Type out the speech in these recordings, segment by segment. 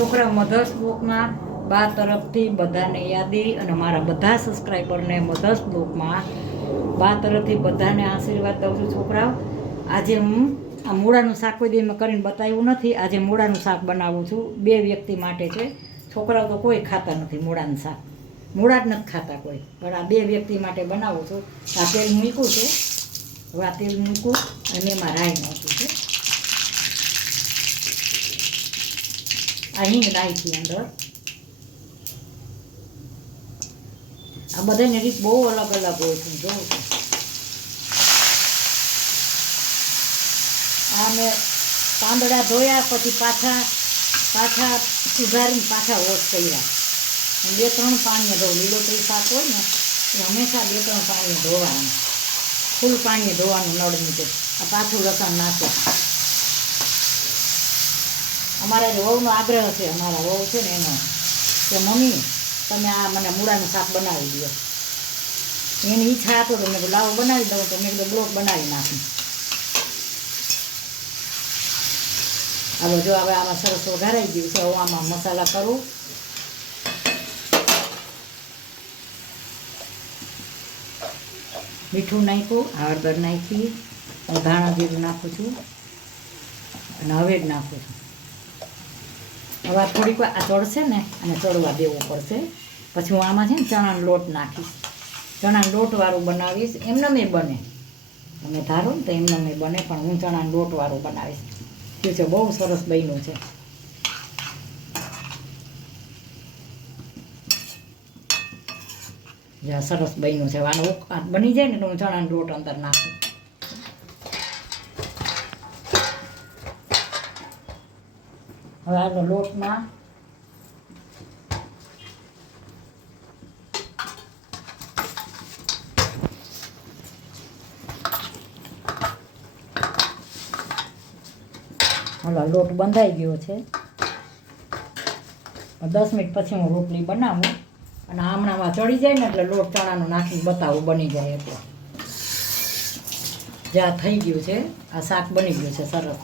છોકરા મધર્સ બ્લોકમાં બા તરફથી બધાને યાદી અને મારા બધા સબસ્ક્રાઈબરને મધર્સ બ્લોકમાં બા તરફથી બધાને આશીર્વાદ દઉં છું. છોકરાઓ, આજે હું આ મૂળાનું શાક કોઈ દી મેં કરીને બતાવ્યું નથી. આજે મૂળાનું શાક બનાવું છું. 2 વ્યક્તિ માટે છે. છોકરાઓ તો કોઈ ખાતા નથી મૂળાનું શાક, મૂળા જ નથી ખાતા કોઈ, પણ આ 2 વ્યક્તિ માટે બનાવું છું. આ તેલ મૂક્યું છે, હવે આ તેલ મૂકું અને એમાં રાઈ નાખ્યું છે. આ હિંગ નાખી અંદર. આ બધાની રીત બહુ અલગ અલગ હોય છે. જોઉં છું આ મેં પાંદડા ધોયા, પછી પાછા સુધારીને પાછા વોશ કર્યા. 2-3 પાણીએ ધોવું. લીલોતરી શાક હોય ને એ હંમેશા 2-3 પાણીએ ધોવાનું, ફૂલ પાણીએ ધોવાનું નળ નીચે. આ પાછું લસણ નાખે. અમારા જે વહુનો આગ્રહ છે, અમારા વહુ છે ને એનો, કે મમ્મી તમે આ મને મૂળાનું શાક બનાવી દો. એની ઈચ્છા હતો તો મેં કીધું લાવો બનાવી દઉં, તો મેં કીધું બ્લોક બનાવી નાખું. હવે જો હવે આમાં સરસ વઘારાઈ ગયું છે. હવે આમાં મસાલા કરું. મીઠું નાખ્યું, હળદર નાખી, હું ધાણા જીરું નાખું છું અને હવે જ નાખું છું. હવે થોડીક વાર આ ચડશે ને, અને ચડવા દેવું પડશે. પછી હું આમાં છે ને ચણાનો લોટ નાખીશ. ચણાનો લોટવાળું બનાવીશ. એમને મેં બને, તમે ધારો ને તો એમને મેં બને, પણ હું ચણાનો લોટવાળું બનાવીશ. શું છે, બહુ સરસ બન્યું છે. જ્યાં સરસ બન્યું છે. આનો બની જાય ને તો હું ચણાનો લોટ અંદર નાખું. હવે આનો લોટમાં હલો લોટ બંધાઈ ગયો છે. 10 મિનિટ પછી હું રોટલી બનાવું અને હમણાંમાં ચડી જાય ને એટલે લોટ ચણાનો નાખીને બતાવું બની જાય એટલે. જ્યાં થઈ ગયું છે, આ શાક બની ગયું છે સરસ.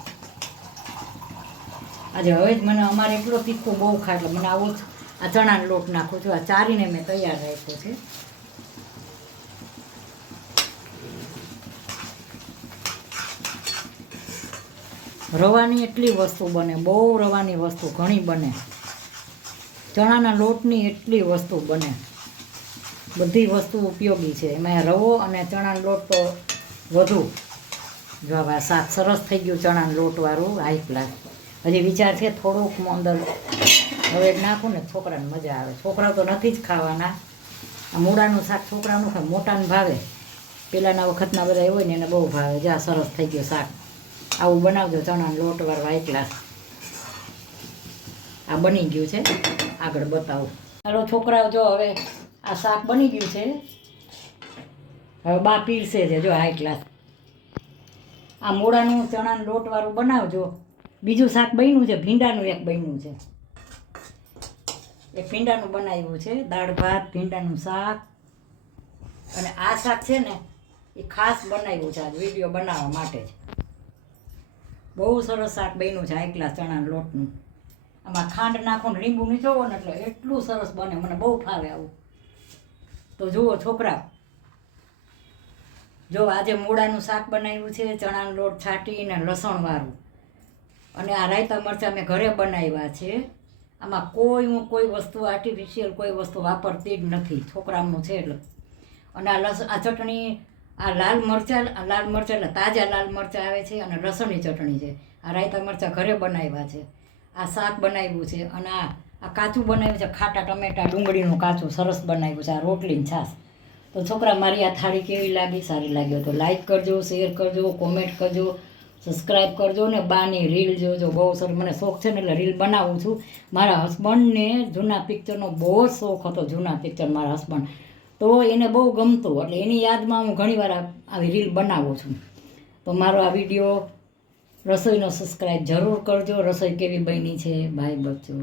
આજે હવે જ મને અમારે એટલો તીખું બહુ ખાય એટલે મને આવું આ ચણાનો લોટ નાખું છું. આ ચારીને મેં તૈયાર રાખ્યો છે. રવાની એટલી વસ્તુ બને, બહુ રવાની વસ્તુ ઘણી બને. ચણાના લોટની એટલી વસ્તુ બને, બધી વસ્તુ ઉપયોગી છે. એમાં રવો અને ચણાનો લોટ તો વધુ. જો હવે શાક સરસ થઈ ગયું ચણાનો લોટવાળું હાઈ ક્લાસ. હજી વિચાર છે થોડુંક અંદર હવે નાખું ને, છોકરાને મજા આવે. છોકરા તો નથી જ ખાવાના. આ મૂળાનું શાક છોકરાનું ખાય, મોટાને ભાવે. પહેલાંના વખતના બધા હોય ને એને બહુ ભાવે. જ્યાં સરસ થઈ ગયું શાક. આવું બનાવજો ચણાનો લોટવાળું હાઈ ક્લાસ. આ બની ગયું છે, આગળ બતાવું. ચાલો છોકરાઓ, જો હવે આ શાક બની ગયું છે. હવે બા પીરસે છે જો હાઈ ક્લાસ. આ મૂળાનું ચણાનો લોટવાળું બનાવજો. બીજું શાક બન્યું છે, ભીંડાનું એક બન્યું છે. એક ભીંડાનું બનાવ્યું છે, દાળ ભાત ભીંડાનું શાક. અને આ શાક છે ને એ ખાસ બનાવ્યું છે, આ વિડીયો બનાવવા માટે જ. બહુ સરસ શાક બન્યું છે હાઈ ક્લાસ ચણાના લોટનું. આમાં ખાંડ નાખો ને લીંબુ નીચોવો ને એટલે એટલું સરસ બને. મને બહુ ભાવે આવું. તો જુઓ છોકરા, જો આજે મૂળાનું શાક બનાવ્યું છે, ચણાનો લોટ છાંટીને લસણવાળું. અને આ રાયતા મરચાં મેં ઘરે બનાવ્યા છે. આમાં હું કોઈ વસ્તુ આર્ટિફિશિયલ કોઈ વસ્તુ વાપરતી જ નથી. છોકરાનું છે એટલે. અને આ ચટણી, આ લાલ મરચાં એટલે તાજા લાલ મરચાં આવે છે અને લસણની ચટણી છે. આ રાયતા મરચાં ઘરે બનાવ્યા છે. આ શાક બનાવ્યું છે અને આ કાચું બનાવ્યું છે, ખાટા ટમેટા ડુંગળીનું કાચું સરસ બનાવ્યું છે. આ રોટલીની છાશ. તો છોકરા, મારી આ થાળી કેવી લાગી? સારી લાગ્યો તો લાઈક કરજો, શેર કરજો, કોમેન્ટ કરજો, સબસ્ક્રાઈબ કરજો ને બાની રીલ જોજો. બહુ સરસ, મને શોખ છે ને એટલે રીલ બનાવું છું. મારા હસબન્ડને જૂના પિક્ચરનો બહુ જ શોખ હતો. જૂના પિક્ચર મારા હસબન્ડ તો એને બહુ ગમતું, એટલે એની યાદમાં હું ઘણીવાર આવી રીલ બનાવું છું. તો મારો આ વિડીયો રસોઈનો સબસ્ક્રાઈબ જરૂર કરજો. રસોઈ કેવી બની છે, બાય બચ્ચો.